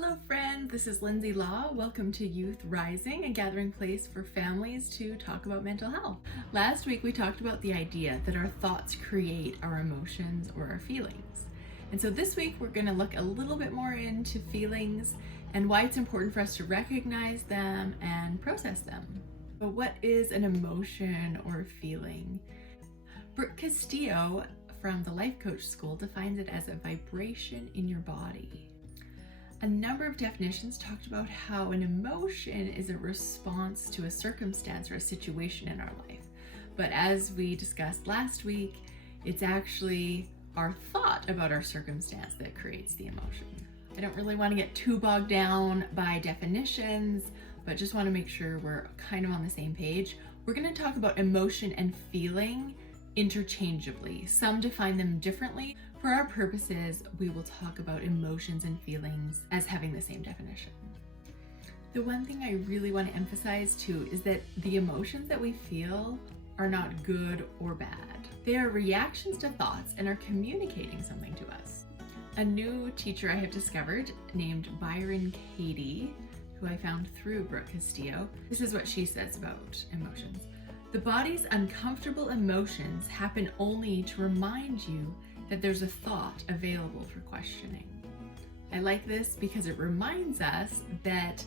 Hello friend, this is Lindsay Law. Welcome to Youth Rising, a gathering place for families to talk about mental health. Last week we talked about the idea that our thoughts create our emotions or our feelings. And so this week we're going to look a little bit more into feelings and why it's important for us to recognize them and process them. But what is an emotion or feeling? Brooke Castillo from the Life Coach School defines it as a vibration in your body. A number of definitions talked about how an emotion is a response to a circumstance or a situation in our life. But as we discussed last week, it's actually our thought about our circumstance that creates the emotion. I don't really want to get too bogged down by definitions, but just want to make sure we're kind of on the same page. We're going to talk about emotion and feeling interchangeably. Some define them differently. For our purposes, we will talk about emotions and feelings as having the same definition. The one thing I really want to emphasize too is that the emotions that we feel are not good or bad. They are reactions to thoughts and are communicating something to us. A new teacher I have discovered named Byron Katie, who I found through Brooke Castillo, this is what she says about emotions. The body's uncomfortable emotions happen only to remind you that there's a thought available for questioning. I like this because it reminds us that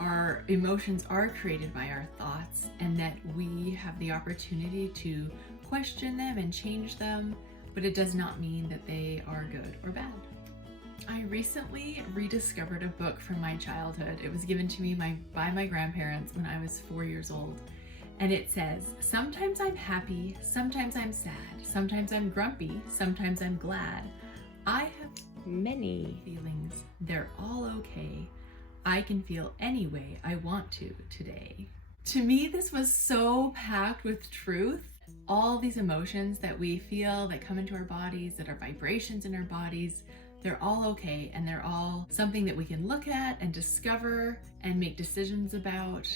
our emotions are created by our thoughts and that we have the opportunity to question them and change them, but it does not mean that they are good or bad. I recently rediscovered a book from my childhood. It was given to me by my grandparents when I was 4 years old. And it says, sometimes I'm happy, sometimes I'm sad, sometimes I'm grumpy, sometimes I'm glad. I have many feelings. They're all okay. I can feel any way I want to today. To me, this was so packed with truth. All these emotions that we feel that come into our bodies, that are vibrations in our bodies, they're all okay, and they're all something that we can look at and discover and make decisions about.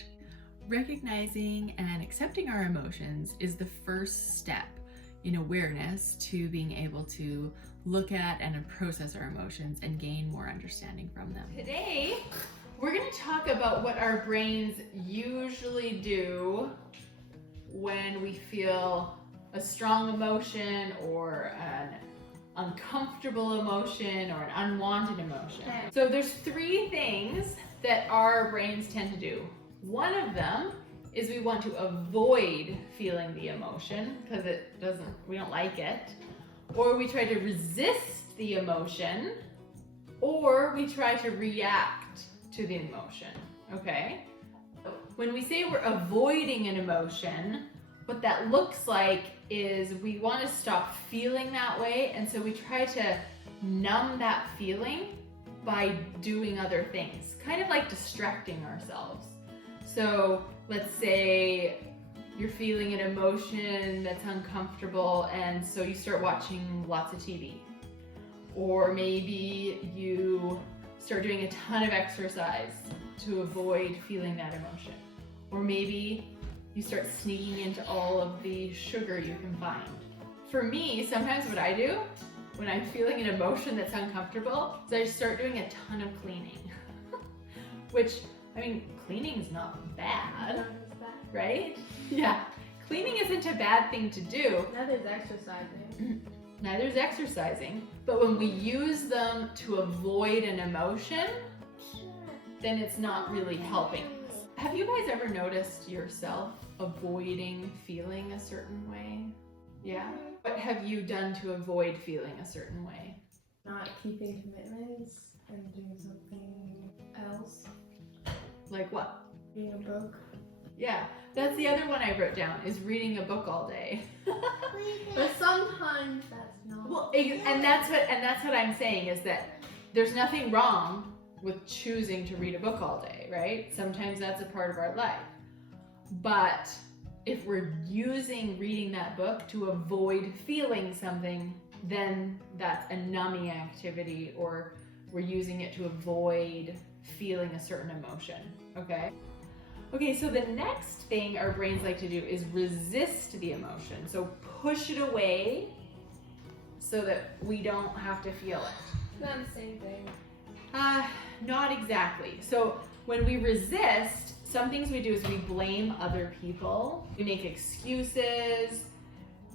Recognizing and accepting our emotions is the first step in awareness to being able to look at and process our emotions and gain more understanding from them. Today, we're going to talk about what our brains usually do when we feel a strong emotion or an uncomfortable emotion or an unwanted emotion. So there's three things that our brains tend to do. One of them is we want to avoid feeling the emotion because we don't like it, or we try to resist the emotion, or we try to react to the emotion, okay? When we say we're avoiding an emotion, what that looks like is we want to stop feeling that way, and so we try to numb that feeling by doing other things, kind of like distracting ourselves. So let's say you're feeling an emotion that's uncomfortable, and so you start watching lots of TV. Or maybe you start doing a ton of exercise to avoid feeling that emotion. Or maybe you start sneaking into all of the sugar you can find. For me, sometimes what I do when I'm feeling an emotion that's uncomfortable is I start doing a ton of cleaning. Which, I mean, cleaning is not bad, right? Yeah, cleaning isn't a bad thing to do. Neither is exercising. Neither is exercising, but when we use them to avoid an emotion, then it's not really helping us. Have you guys ever noticed yourself avoiding feeling a certain way? Yeah? What have you done to avoid feeling a certain way? Not keeping commitments and doing something else. Like what? Reading a book. Yeah, that's the other one I wrote down, is reading a book all day. But sometimes that's not. Well, and that's what I'm saying, is that there's nothing wrong with choosing to read a book all day, right? Sometimes that's a part of our life. But if we're using reading that book to avoid feeling something, then that's a numbing activity, or we're using it to avoid feeling a certain emotion, okay? Okay, so the next thing our brains like to do is resist the emotion. So push it away so that we don't have to feel it. Not the same thing. Not exactly. So when we resist, some things we do is we blame other people. We make excuses.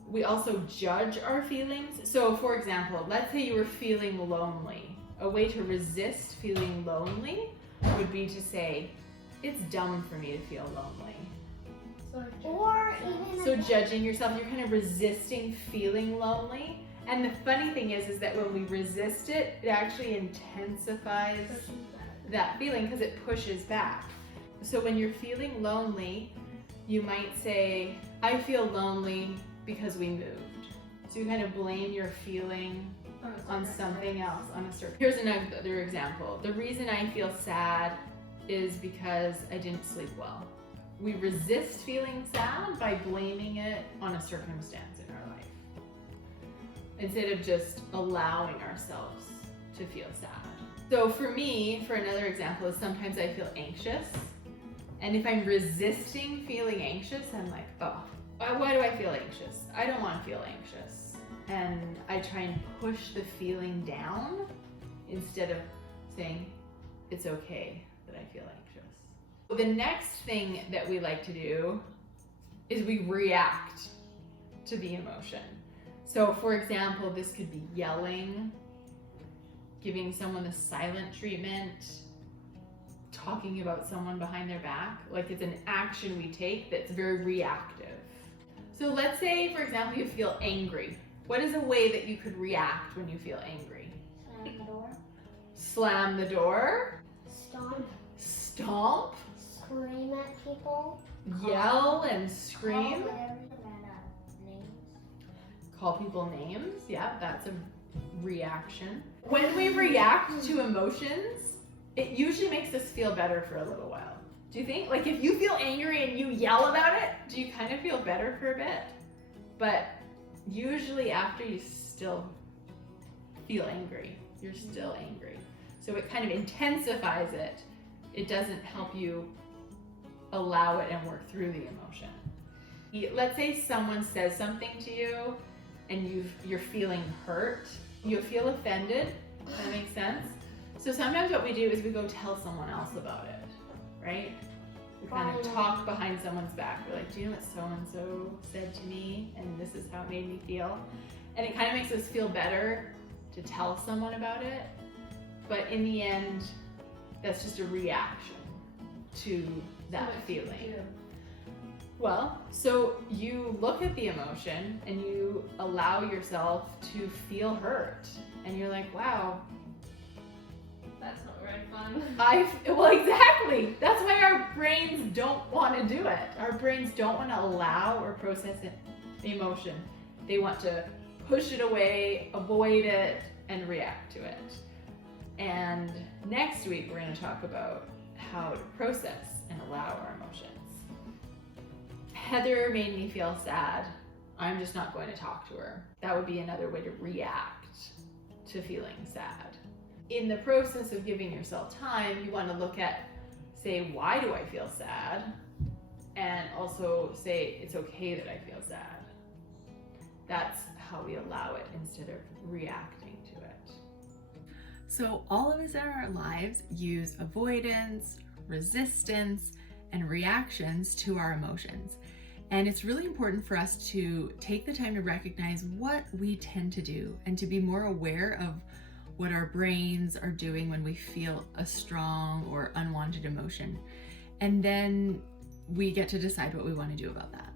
We also judge our feelings. So for example, let's say you were feeling lonely. A way to resist feeling lonely would be to say, it's dumb for me to feel lonely. Or even So judging yourself, you're kind of resisting feeling lonely. And the funny thing is that when we resist it, it actually intensifies that feeling because it pushes back. So when you're feeling lonely, you might say, I feel lonely because we moved. So you kind of blame your feeling on something else, on a certain. Here's another example. The reason I feel sad is because I didn't sleep well. We resist feeling sad by blaming it on a circumstance in our life, instead of just allowing ourselves to feel sad. So for me, for another example, is sometimes I feel anxious. And if I'm resisting feeling anxious, I'm like, oh, why do I feel anxious? I don't want to feel anxious. And I try and push the feeling down instead of saying, it's okay that I feel anxious. The next thing that we like to do is we react to the emotion. So for example, this could be yelling, giving someone the silent treatment, talking about someone behind their back. Like it's an action we take that's very reactive. So let's say, for example, you feel angry. What is a way that you could react when you feel angry? slam the door. Slam the door. Stomp. Stomp. Scream at people. Yell and scream. Names. Call people names. Yeah, that's a reaction. When we react to emotions, it usually makes us feel better for a little while. Do you think? Like if you feel angry and you yell about it, do you kind of feel better for a bit? But usually after you still feel angry. You're still angry. So it kind of intensifies it. It doesn't help you allow it and work through the emotion. Let's say someone says something to you and you're feeling hurt. You feel offended. Does that make sense? So sometimes what we do is we go tell someone else about it, right? We kind of talk behind someone's back. We're like, do you know what so-and-so said to me? And this is how it made me feel. And it kind of makes us feel better to tell someone about it. But in the end, that's just a reaction to that feeling. Well, so you look at the emotion and you allow yourself to feel hurt. And you're like, wow. That's not very fun. Well, exactly. That's why our brains don't want to do it. Our brains don't want to allow or process the emotion. They want to push it away, avoid it, and react to it. And next week, we're going to talk about how to process and allow our emotions. Heather made me feel sad. I'm just not going to talk to her. That would be another way to react to feeling sad. In the process of giving yourself time, you want to look at, say, why do I feel sad? And also say, it's okay that I feel sad. That's how we allow it instead of reacting to it. So all of us in our lives use avoidance, resistance, and reactions to our emotions. And it's really important for us to take the time to recognize what we tend to do and to be more aware of what our brains are doing when we feel a strong or unwanted emotion. And then we get to decide what we want to do about that.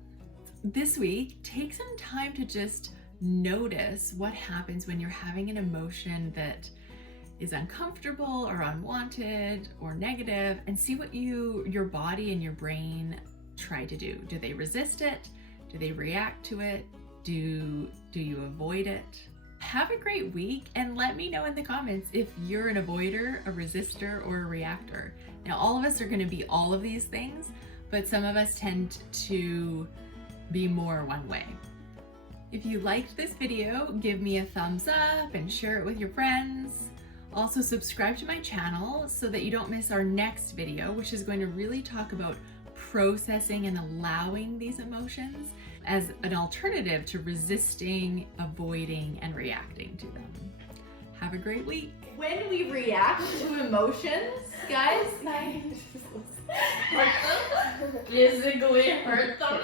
This week, take some time to just notice what happens when you're having an emotion that is uncomfortable or unwanted or negative, and see what your body and your brain try to do. Do they resist it? Do they react to it? Do you avoid it? Have a great week, and let me know in the comments if you're an avoider, a resistor, or a reactor. Now, all of us are going to be all of these things, but some of us tend to be more one way. If you liked this video, give me a thumbs up and share it with your friends. Also, subscribe to my channel so that you don't miss our next video, which is going to really talk about processing and allowing these emotions as an alternative to resisting, avoiding, and reacting to them. Have have a great week. When we react to emotions, guys, physically hurt them.